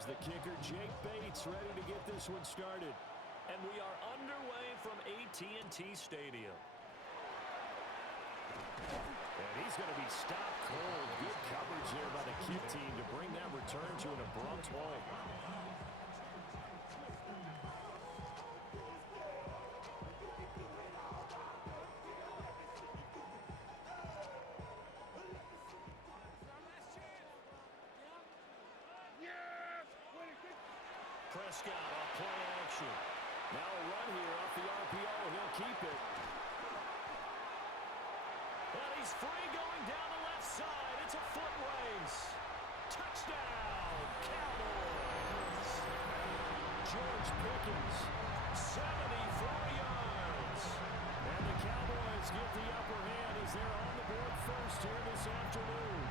Here's the kicker, Jake Bates, ready to get this one started. And we are underway from AT&T Stadium. And he's going to be stopped cold. Good coverage there by the kick team to bring that return to an abrupt halt. Prescott off play action. Now a run here off the RPO. He'll keep it. And he's free going down the left side. It's a foot race. Touchdown, Cowboys. George Pickens, 74 yards. And the Cowboys get the upper hand as they're on the board first here this afternoon.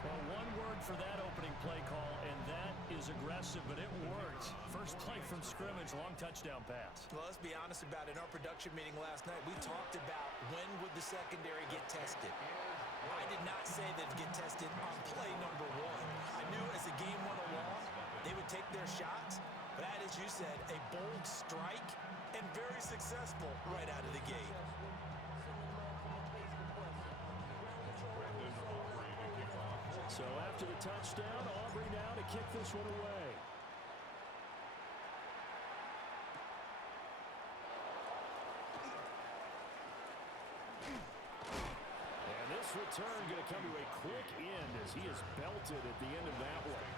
Well, one word for that opening play call, and that is aggressive, but it worked. First play from scrimmage, long touchdown pass. Well, let's be honest about it. In our production meeting last night, we talked about when would the secondary get tested. I did not say they'd get tested on play number one. I knew as the game went along, they would take their shots. But that, as you said, a bold strike and very successful right out of the gate. So after the touchdown, Aubrey now to kick this one away. And this return going to come to a quick end as he is belted at the end of that one.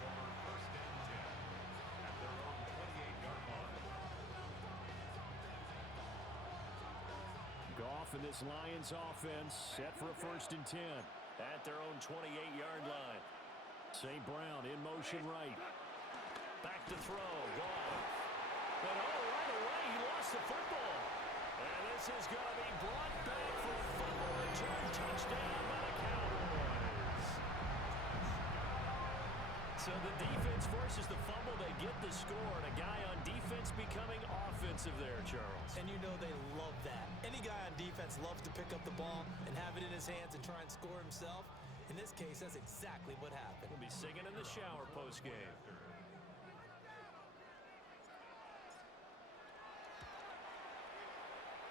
Goff and this Lions offense set for a 1st and 10. At their own 28-yard line. St. Brown in motion right. Back to throw. Goff. And right away, he lost the football. And this is going to be brought back for a fumble return touchdown by the Cowboys. So the defense forces the fumble. They get the score. And a guy on defense becoming offensive there, Charles. And you know they love that. Any guy on defense loves to pick up the ball and have it in his hands and try and score himself. In this case, that's exactly what happened. We'll be singing in the shower post-game.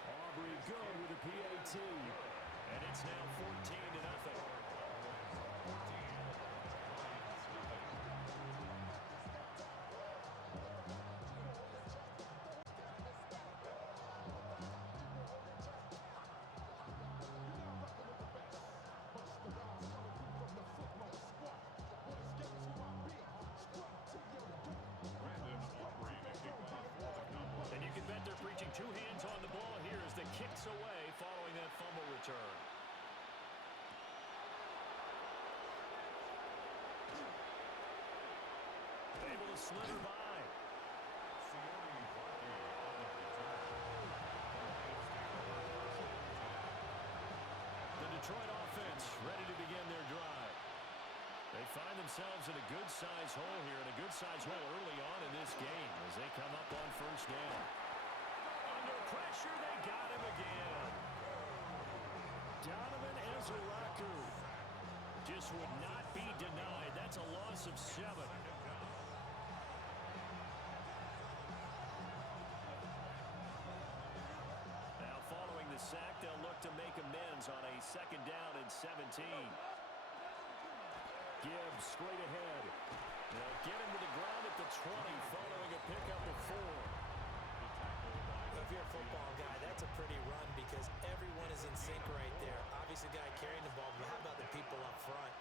Aubrey good with a PAT. And it's now 14-0. And you can bet they're preaching two hands on the ball here as the kick's away following that fumble return. Able to slither by. The Detroit offense ready to begin their drive. They find themselves in a good-sized hole here, and a good-sized hole early on in this game as they come up on 1st down. Under pressure, they got him again. Donovan Ezeraku just would not be denied. That's a loss of 7. Now following the sack, they'll look to make amends on a 2nd down and 17. Gibbs straight ahead. They'll get him to the ground at the 20 following a pickup of 4. If you're a football guy, that's a pretty run because everyone is in sync right there. Obviously, the guy carrying the ball, but how about the people up front?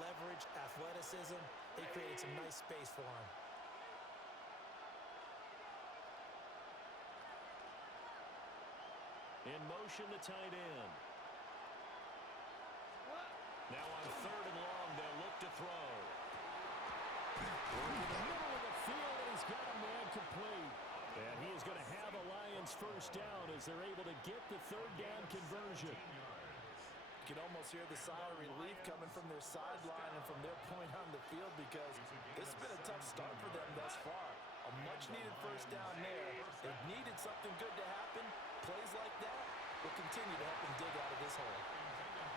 Leverage, athleticism, they created some nice space for him. In motion, the tight end. Now on 3rd and long, they'll look to throw. In the middle of the field, and he's got a man complete. And he is going to have a Lions 1st down as they're able to get the 3rd down conversion. You can almost hear the sigh of relief coming from their sideline and from their point on the field because this has been a tough start for them thus far. A much-needed 1st down there. They've needed something good to happen. Plays like that will continue to help them dig out of this hole.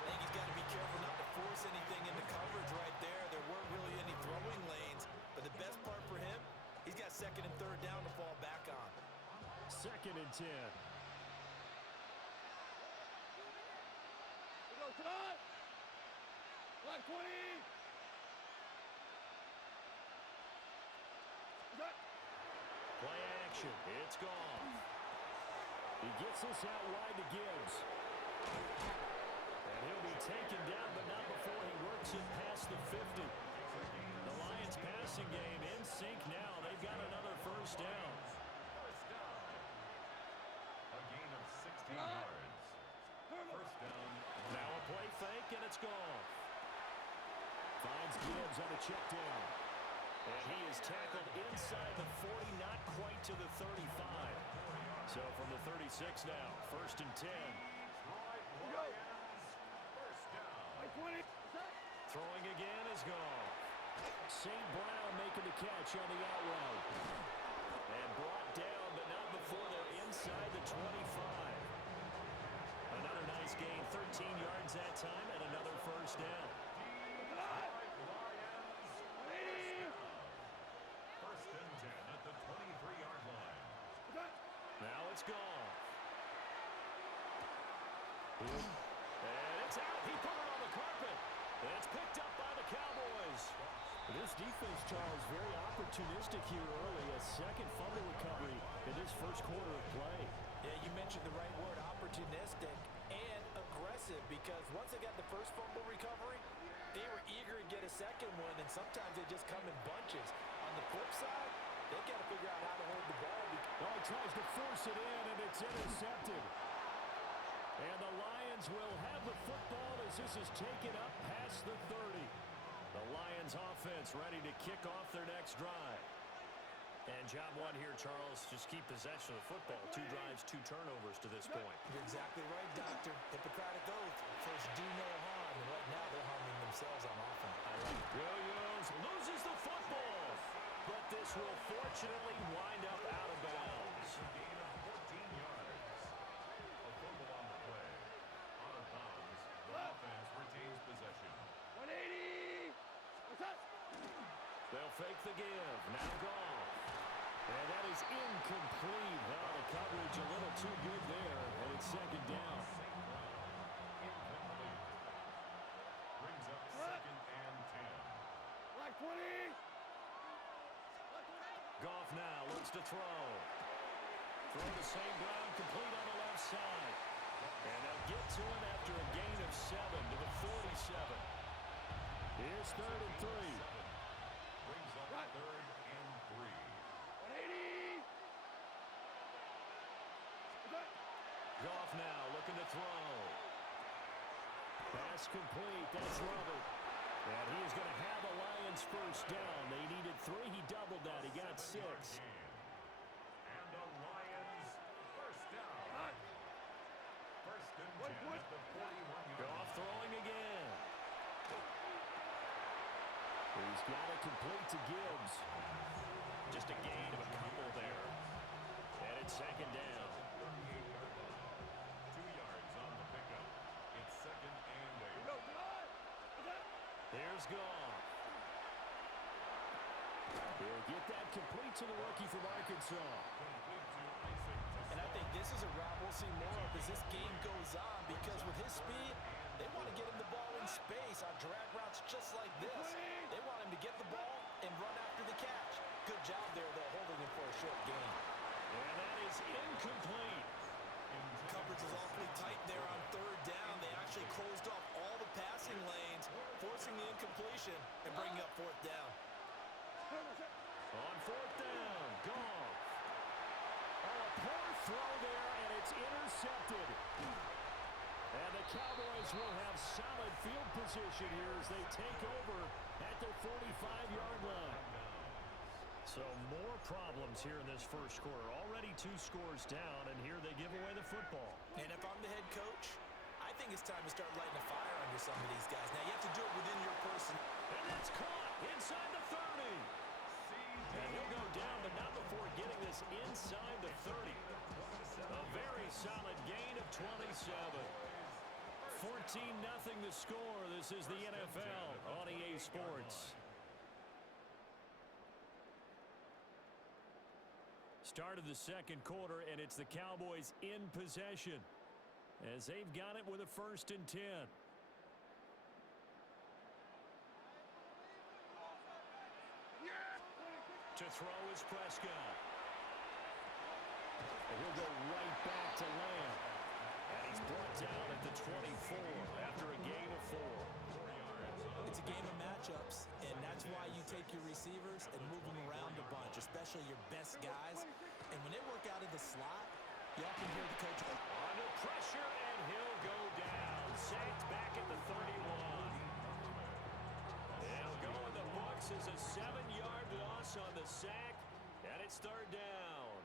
I think he's got to be careful not to force anything into coverage right there. There weren't really any throwing lanes, but the best part for him, he's got second and third down to fall back on. 2nd and 10. Black 20. Play action. It's gone. He gets this out wide to Gibbs. And he'll be taken down, but not before he works it past the 50. The Lions passing game in sync now. They've got another first down. A gain of 16 yards. First down. Now a play fake, and it's gone. Finds Gibbs on a check down. And he is tackled inside the 40, not quite to the 35. So from the 36 now, 1st and 10. Throwing again is gone. St. Brown making the catch on the out route. And brought down, but not before they're inside the 25. Another nice gain, 13 yards that time, and another first down. First and 10 at the 23-yard line. Now it's gone. And it's out. He put it on the carpet. And it's picked up by the Cowboys. This defense, Charles, very opportunistic here early. A second fumble recovery in this first quarter of play. Yeah, you mentioned the right word, opportunistic and aggressive, because once they got the first fumble recovery, they were eager to get a second one, and sometimes they just come in bunches. On the flip side, they've got to figure out how to hold the ball. Well, he tries to force it in, and it's intercepted. And the Lions will have the football as this is taken up past the 30. The Lions offense ready to kick off their next drive. And job one here, Charles, just keep possession of the football. 2 drives, 2 turnovers to this point. You're exactly right, Doctor. Hippocratic oath. First, do no harm. And right now, they're harming themselves on offense. I like it. Williams loses the football. But this will fortunately wind up out of bounds. A gain of 14 yards. A fumble on the play. Out of bounds. The offense retains possession. 180. They'll fake the give. Now gone. And that is incomplete. Well, the coverage a little too good there. And it's 2nd down. Incomplete. Brings up 2nd and 10. Black 20. Goff now looks to throw. Throw to St. Brown, complete on the left side. And they'll get to him after a gain of 7 to the 47. Here's 3rd and 3. Brings up 3rd and 3. 180. Goff now looking to throw. Pass complete. That's Robert. And he is going to have the Lions first down. They needed 3. He doubled that. He got 6. And the Lions first down. First and 10 at the 41-yard line. Goff throwing again. He's got it complete to Gibbs. Just a gain of a couple there. And it's 2nd down. 38-yard line. 2 yards on the pickup. It's 2nd and 8. Here's Goff. He'll get that complete to the rookie from Arkansas. And I think this is a route we'll see more of as this game goes on, because with his speed, they want to get him the ball in space on drag routes just like this. They want him to get the ball and run after the catch. Good job there, though, holding him for a short gain. And that is incomplete. Coverage is awfully tight there on 3rd down. They actually closed off all the passing lanes, forcing the incompletion and bringing up 4th down. On 4th down, Goff. Oh, a poor throw there, and it's intercepted. And the Cowboys will have solid field position here as they take over at their 45-yard line. So more problems here in this first quarter. Already 2 scores down, and here they give away the football. And if I'm the head coach, I think it's time to start lighting a fire under some of these guys. Now, you have to do it within your person. And that's caught inside the 30. And he'll go down, but not before getting this inside the 30. A very solid gain of 27. 14-0 the score. This is the NFL on EA Sports. Start of the second quarter, and it's the Cowboys in possession as they've got it with a 1st and 10. To throw is Prescott. And he'll go right back to Lamb. And he's brought down at the 24 after a gain of 4. It's a game of matchups, and that's why you take your receivers and move them around a bunch, especially your best guys. And when they work out of the slot, y'all can hear the coach. Under pressure, and he'll go down. Sacked back at the 31. He'll go in the books as a 7-yard loss on the sack, and it's 3rd down.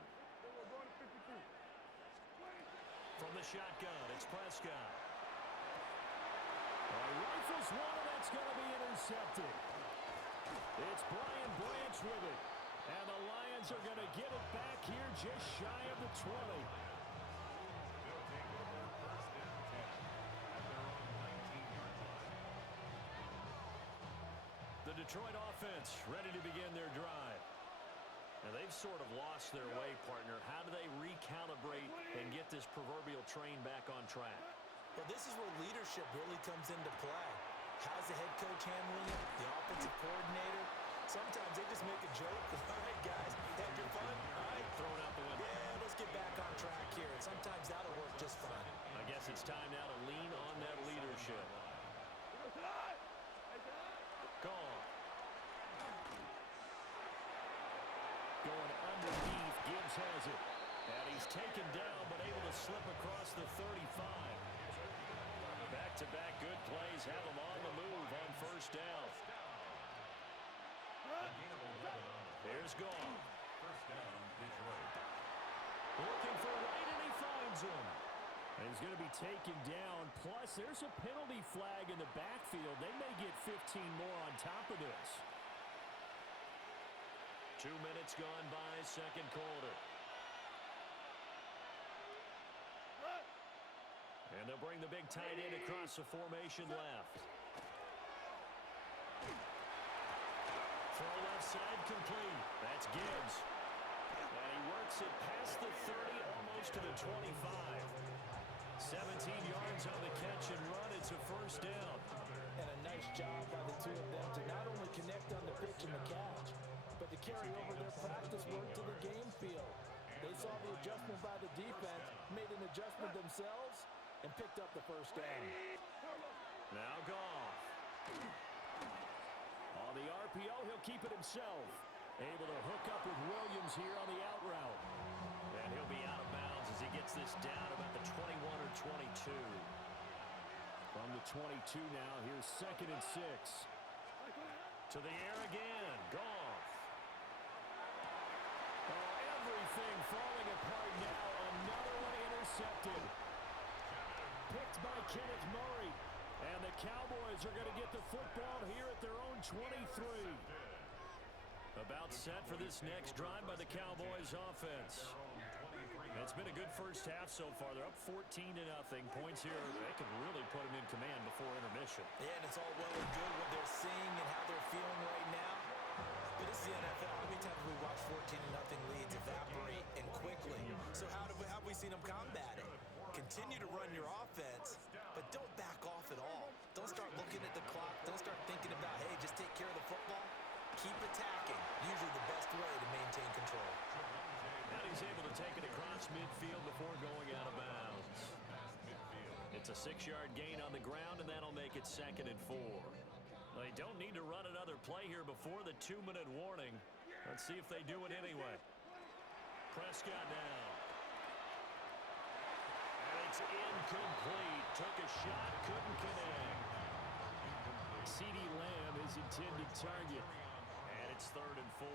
From the shotgun, it's Prescott. Rifles one, and that's going to be intercepted. It's Brian Branch with it. And the Lions are going to get it back here just shy of the 20. The Detroit offense ready to begin their drive. Now they've sort of lost their way, partner. How do they recalibrate and get this proverbial train back on track? Well, this is where leadership really comes into play. How's the head coach handling it? The offensive coordinator? Sometimes they just make a joke. All right, guys, had your fun? All right. Throw it out the window. Yeah, let's get back on track here. And sometimes that'll work just fine. I guess it's time now to lean on that leadership. Gone. Going underneath, Gibbs has it. And he's taken down, but able to slip across the 35. Back-to-back good plays have him on the move on 1st down. Here's Gone. Looking for Wright, and he finds him. And he's going to be taken down. Plus, there's a penalty flag in the backfield. They may get 15 more on top of this. 2 minutes gone by, second quarter. And they'll bring the big tight end across the formation left. Throw left side complete. That's Gibbs. And he works it past the 30, almost to the 25. 17 yards on the catch and run. It's a 1st down. And a nice job by the two of them to not only connect on the pitch and the catch, but to carry over their practice work to the game field. They saw the adjustment by the defense, made an adjustment themselves, and picked up the 1st down. Now Goff. On the RPO, he'll keep it himself. Able to hook up with Williams here on the out route. And he'll be out of bounds as he gets this down about the 21 or 22. From the 22 now, here's 2nd and 6. To the air again, Goff. Oh, everything falling apart now. Another one intercepted. Picked by Kenneth Murray. And the Cowboys are going to get the football here at their own 23. About set for this next drive by the Cowboys offense. It's been a good first half so far. They're up 14-0. Points here, they can really put them in command before intermission. Yeah, and it's all well and good what they're seeing and how they're feeling right now. But this is the NFL. How many times have we watched 14-0 leads evaporate and quickly? So how have we seen them combat it? Continue to run your offense, but don't back off at all. Don't start looking at the clock. Don't start thinking about, hey, just take care of the football. Keep attacking. Usually the best way to maintain control. And he's able to take it across midfield before going out of bounds. It's a 6-yard gain on the ground, and that'll make it 2nd and 4. They don't need to run another play here before the 2-minute warning. Let's see if they do it anyway. Prescott now. And it's incomplete. Took a shot, couldn't connect. CeeDee Lamb, his intended target. And it's 3rd and 4.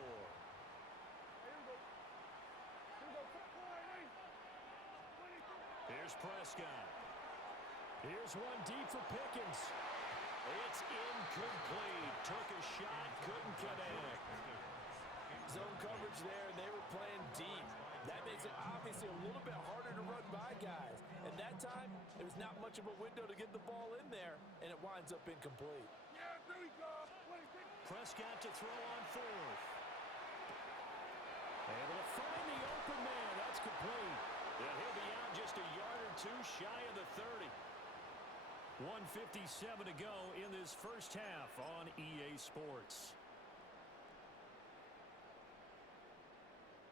Here's Prescott. Here's one deep for Pickens. It's incomplete. Took a shot, couldn't connect. Zone coverage there, and they were playing deep. That makes it obviously a little bit harder to run by guys. And that that time, there was not much of a window to get the ball in there, and it winds up incomplete. Yeah, there we go. Prescott to throw on fourth. Able to find the open man. That's complete. And he'll be out just a yard or two shy of the 30. 1:57 to go in this first half on EA Sports.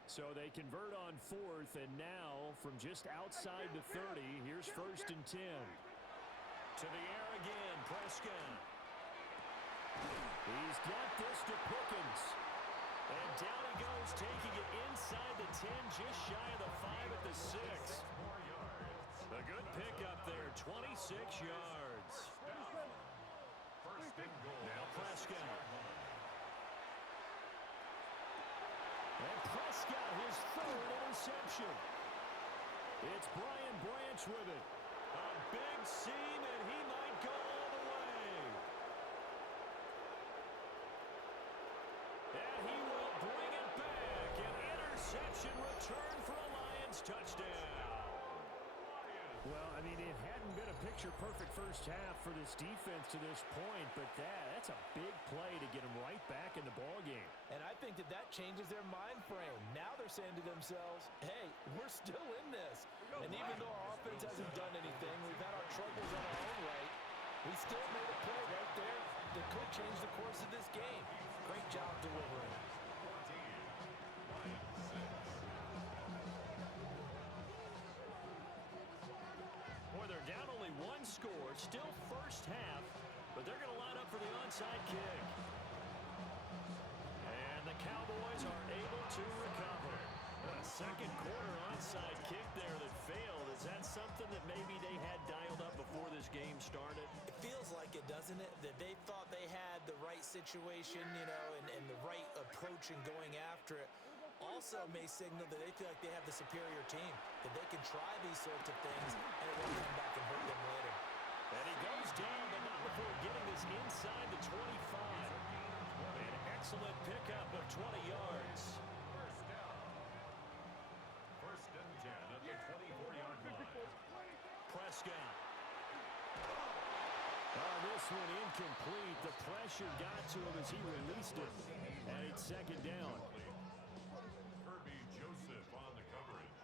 So they convert on fourth, and now from just outside the 30, here's 1st and 10. To the air again, Prescott. He's got this to Pickens. And down he goes, taking it inside the 10, just shy of the 5 at the 6. A good pickup there, 26 yards. First and goal. Now Prescott. And Prescott, his 3rd interception. It's Brian Branch with it. A big seam, and he might go all the way. And he will bring it back. An interception return for a Lions touchdown. Well, I mean, it hadn't been a picture-perfect first half for this defense to this point, but that's a big play to get them right back in the ballgame. And I think that changes their mind frame. Now they're saying to themselves, hey, we're still in this. And even though our offense hasn't done anything, we've had our troubles on our own right, we still made a play right there that could change the course of this game. Great job delivering. Boy, they're down only one score, still first half, but they're going to line up for the onside kick. And the Cowboys are able to recover. A second quarter onside kick there that failed. Is that something that maybe they had dialed up before this game started? It feels like it, doesn't it? That they thought they had the right situation, and the right approach in going after it. Also may signal that they feel like they have the superior team, that they can try these sorts of things, and it won't come back and hurt them later. And he goes down, but not before getting this inside the 25. An excellent pickup of 20 yards. First down. First and 10 at the 24-yard line. Prescott. Oh, this one incomplete. The pressure got to him as he released it. And it's second down. Kirby Joseph on the coverage.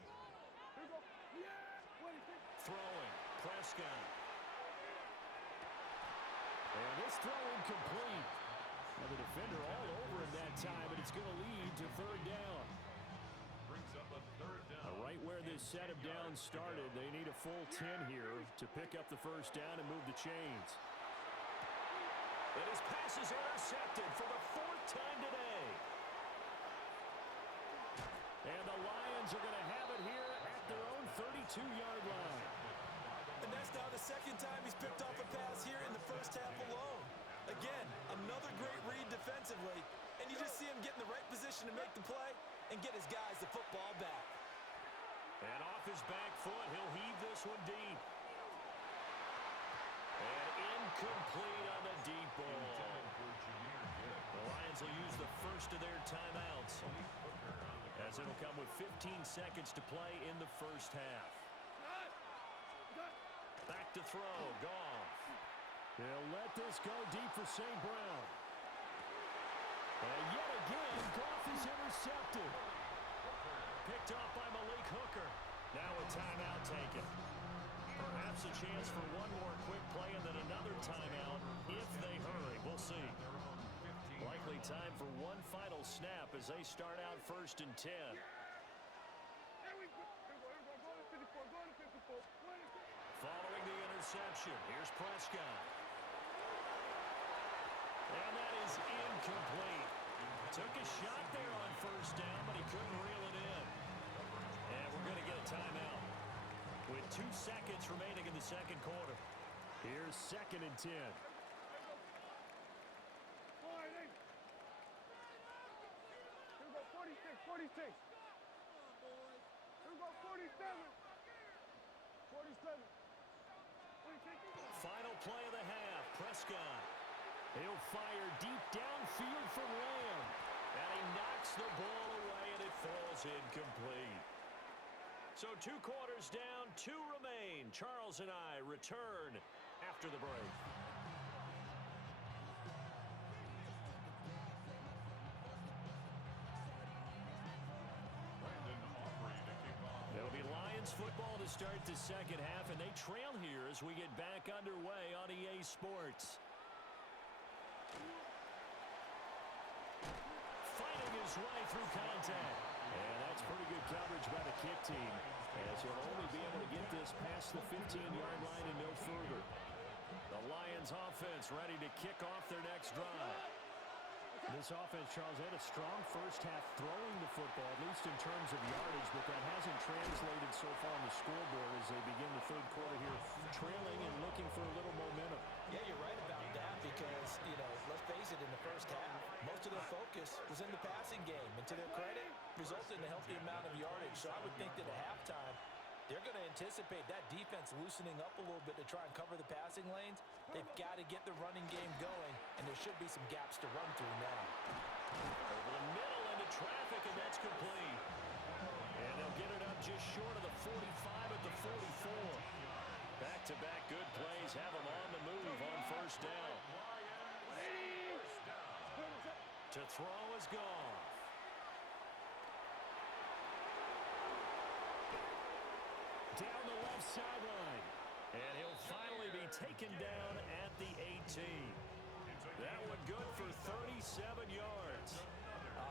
Throwing. Prescott. And this throw incomplete. Now the defender all over him that time, and it's going to lead to third down. Brings up a third down. Right where this set of downs started, they need a full 10 here to pick up the first down and move the chains. And his pass is intercepted for the 4th time today. And the Lions are going to have it here at their own 32-yard line. And that's now the second time he's picked off a pass here in the first half alone. Again, another great read defensively, and you just see him get in the right position to make the play and get his guys the football back. And off his back foot, he'll heave this one deep. And incomplete on the deep ball. The Lions will use the first of their timeouts, as it'll come with 15 seconds to play in the first half. Back to throw, Goff. They'll let this go deep for St. Brown. And yet again, Goff is intercepted. Picked off by Malik Hooker. Now a timeout taken. Perhaps a chance for one more quick play and then another timeout if they hurry. We'll see. Likely time for one final snap as they start out 1st and 10. Following the interception, here's Prescott. And that is incomplete. Took a shot there on first down, but he couldn't reel it in. And we're going to get a timeout with 2 seconds remaining in the second quarter. Here's 2nd and 10. Final play of the half, Prescott. He'll fire deep downfield for Lamb. And he knocks the ball away, and it falls incomplete. So 2 quarters down, 2 remain. Charles and I return after the break. It'll be Lions football to start the second half, and they trail here as we get back underway on EA Sports. Fighting his way through contact. And that's pretty good coverage by the kick team, as he'll only be able to get this past the 15-yard line and no further. The Lions offense ready to kick off their next drive. This offense, Charles, had a strong first half throwing the football, at least in terms of yardage, but that hasn't translated so far on the scoreboard as they begin the third quarter here, trailing and looking for a little momentum. Yeah, you're right about that because, let's face it, in the first half, most of their focus was in the passing game. And to their credit, resulted in a healthy amount of yardage. So I would think that at halftime, they're going to anticipate that defense loosening up a little bit to try and cover the passing lanes. They've got to get the running game going, and there should be some gaps to run through now. Over the middle into traffic, and that's complete. And they'll get it up just short of the 45 at the 44. Back-to-back good plays have them on the move on first down. To throw is gone. Down the left sideline. And he'll finally be taken down at the 18. That one good for 37 yards.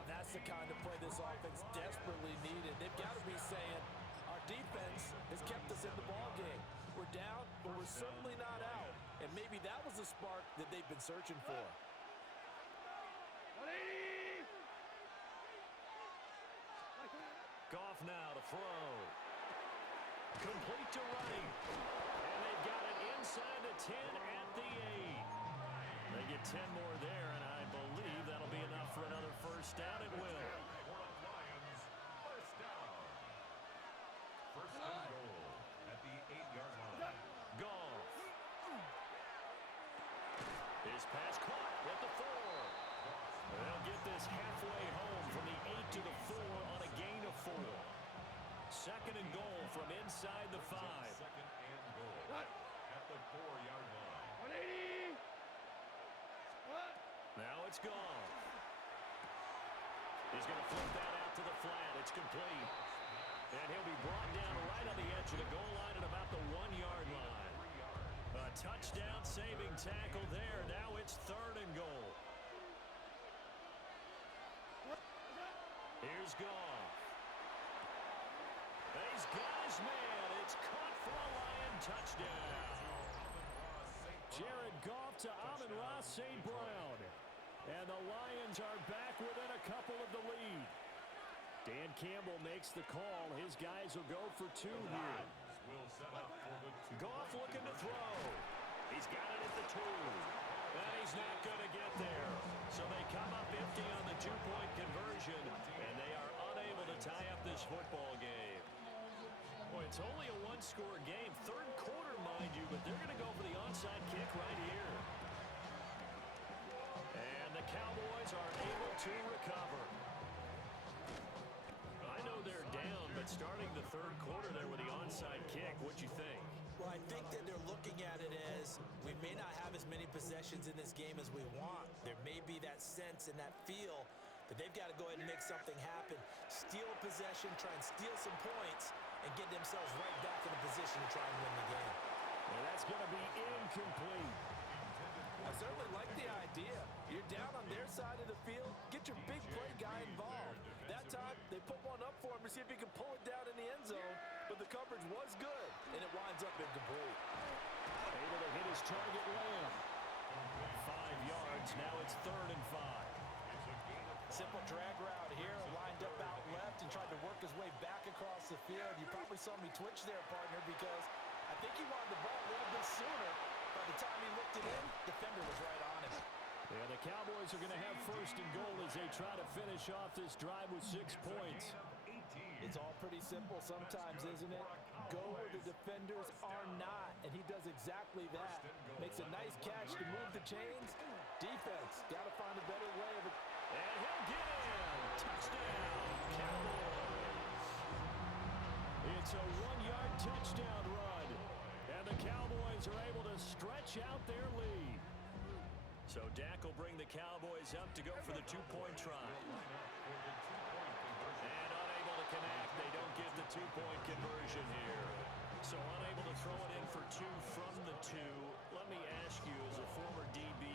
That's the kind of play this offense desperately needed. They've got to be saying, our defense has kept us in the ballgame. We're down, but we're certainly not out. And maybe that was the spark that they've been searching for. Goff now to throw. Complete to Wright. And they've got it inside the 10 at the 8. They get 10 more there, and I believe that'll be enough for another first down. It will. First down. First and goal at the 8-yard line. Goff. His pass caught at the 4. They'll get this halfway home from the 8 to the 4 on a gain of 4. Second and goal from inside the 5. Second and goal at the 4-yard line. 180. Now it's gone. He's going to flip that out to the flat. It's complete. And he'll be brought down right on the edge of the goal line at about the 1-yard line. A touchdown saving tackle there. Now it's third and goal. Here's Goff. He's got his man. It's caught for a Lion touchdown. Jared Goff to Amon-Ra St. Brown. And the Lions are back within a couple of the lead. Dan Campbell makes the call. His guys will go for 2 here. Goff looking to throw. He's got it at the 2. And he's not going to get there. So they come up empty on the 2-point conversion, and they are unable to tie up this football game. Boy, it's only a one-score game. Third quarter, mind you, but they're going to go for the onside kick right here. And the Cowboys are able to recover. I know they're down, but starting the third quarter there with the onside kick, what'd you think? Well, I think that they're looking at it as we may not have as many possessions in this game as we want. There may be that sense and that feel that they've got to go ahead and make something happen. Steal a possession, try and steal some points, and get themselves right back in a position to try and win the game. And that's going to be incomplete. I certainly like the idea. You're down on their side of the field. Get your big play guy involved. That time, they put one up for him to see if he can pull it down in the end zone. But the coverage was good, and it winds up incomplete. Able to hit his target Lamb. 5 yards. Now it's third and 5. Simple drag route here. Lined up out left and tried to work his way back across the field. You probably saw me twitch there, partner, because I think he wanted the ball a little bit sooner. By the time he looked it in, defender was right on him. Yeah, the Cowboys are going to have first and goal as they try to finish off this drive with 6 points. It's all pretty simple sometimes, isn't it? Go where the defenders are not, and he does exactly that. Makes a nice catch to move the chains. Defense, got to find a better way of it. And he'll get in. Touchdown, Cowboys. It's a 1-yard touchdown run. the Cowboys are able to stretch out their lead. So Dak will bring the Cowboys up to go for the two-point try. And unable to connect. They don't get the two-point conversion here. So unable to throw it in for two from the two. Let me ask you, as a former DB,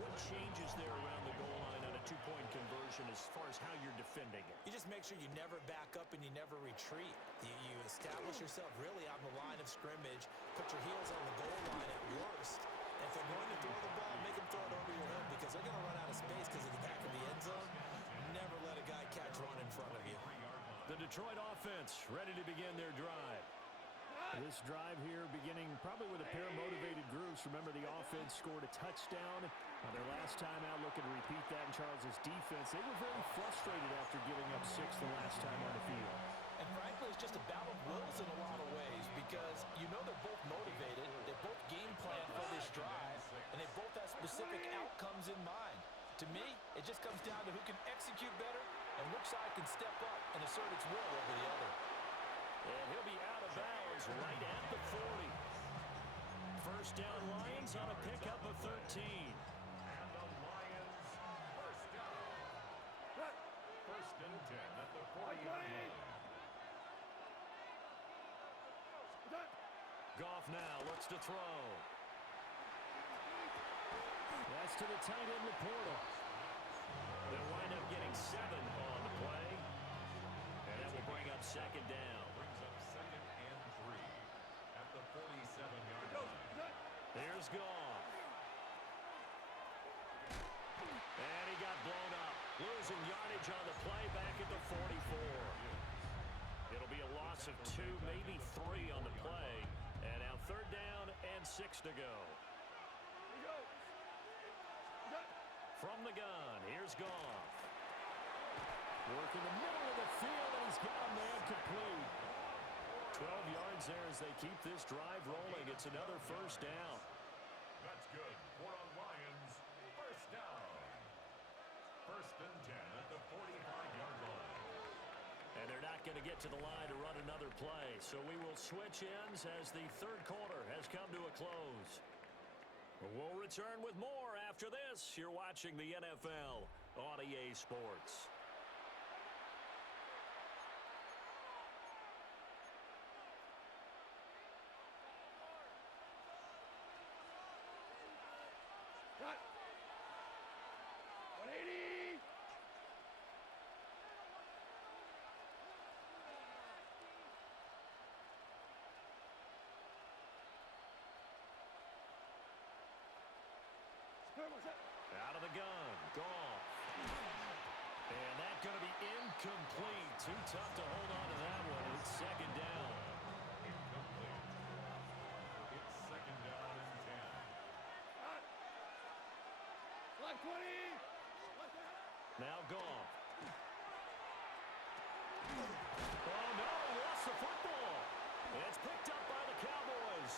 what changes there around the goal line on a two-point conversion as far as how you're defending it? You just make sure you never back up and you never retreat. You establish yourself really on the line of scrimmage, put your heels on the goal line at worst. And if they're going to throw the ball, make them throw it over your head because they're going to run out of space because of the back of the end zone. Never let a guy catch run in front of you. The Detroit offense ready to begin their drive. This drive here beginning probably with a pair of motivated groups. Remember, the offense scored a touchdown on their last time out, looking to repeat that in Charles' defense. They were very frustrated after giving up 6 the last time on the field. And frankly, it's just a battle of wills in a lot of ways because you know they're both motivated, they both game plan for this drive, and they both have specific outcomes in mind. To me, it just comes down to who can execute better and which side can step up and assert its will over the other. And he'll be out of bounds right at the 40. First down, Lions on a pickup of 13. And the Lions first down. First and 10 at the 40-yard line. Goff now looks to throw. That's to the tight end, Laporta. They'll wind up getting 7 on the play. And that will bring up second down. Brings up second and 3 at the 47-yard line. Here's Goff. And he got blown up. Losing yardage on the play back at the 44. It'll be a loss of 2, maybe 3 on the play. And now third down and 6 to go. From the gun, here's Goff. Work in the middle of the field, and he's got a man complete. 12 yards there as they keep this drive rolling. It's another first down. That's good for a Lions first down. First and 10 at the 45-yard line. And they're not going to get to the line to run another play. So we will switch ends as the third quarter has come to a close. We'll return with more after this. You're watching the NFL on EA Sports. Out of the gun, Goff. And that's going to be incomplete. Too tough to hold on to that one. It's second down. Incomplete. It's second down and 10. Now Goff. Oh, no, he lost the football. It's picked up by the Cowboys.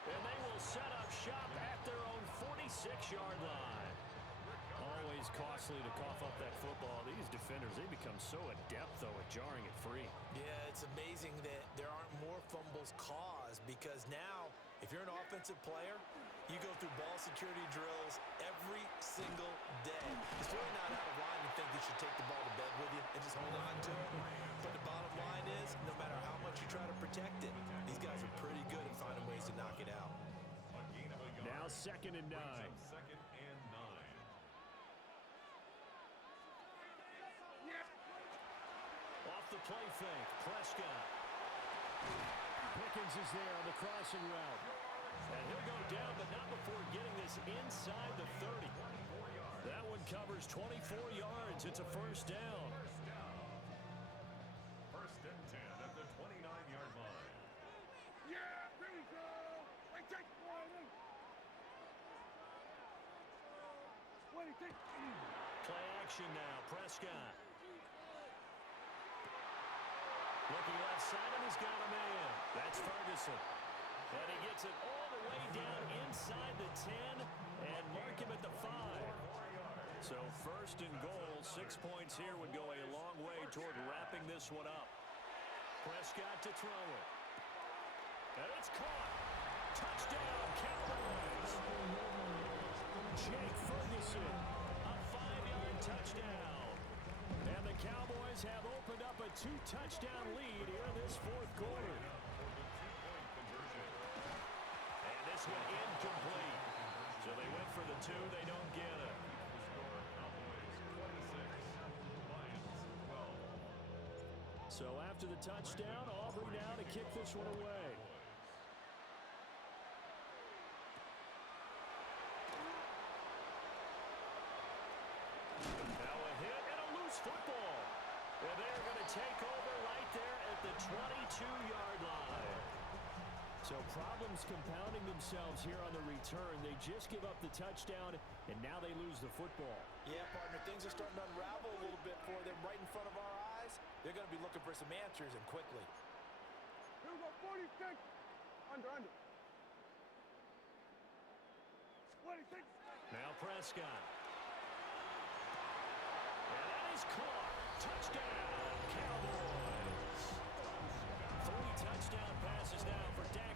And they will set up shop at their own 46-yard line. Always costly to cough up that football. These defenders, they become so adept, though, at jarring it free. Yeah, it's amazing that there aren't more fumbles caused because now, if you're an offensive player, you go through ball security drills every single day. It's really not out of line to think you should take the ball to bed with you and just hold on to it. But the bottom line is, no matter how much you try to protect it, these guys are pretty good at finding ways to knock it out. A gain of a yard. Now second and 9. Second and 9. Off the play fake, Prescott. Pickens is there on the crossing route. And he'll go down, but not before getting this inside the 30. That one covers 24 yards. It's a first down. First and 10 at the 29-yard line. Play action now, Prescott. Looking left side, and he's got a man. That's Ferguson. And he gets it all the way down inside the 10 and mark him at the 5. So first and goal, 6 points here would go a long way toward wrapping this one up. Prescott to throw it. And it's caught. Touchdown, Cowboys. Jake Ferguson, a 5-yard touchdown. And the Cowboys have opened up a 2-touchdown lead here in this fourth quarter. And this one incomplete. So they went for the 2, they don't get it. So after the touchdown, Aubrey now to kick this one away. Now a hit and a loose football. And they're going to take over right there at the 22-yard line. So problems compounding themselves here on the return. They just give up the touchdown, and now they lose the football. Yeah, partner, things are starting to unravel a little bit for them right in front of our eyes. They're going to be looking for some answers, and quickly. Here we go, 46. Under. 26. Now Prescott. And that is caught. Touchdown, Cowboys. 3 touchdown passes now for Dak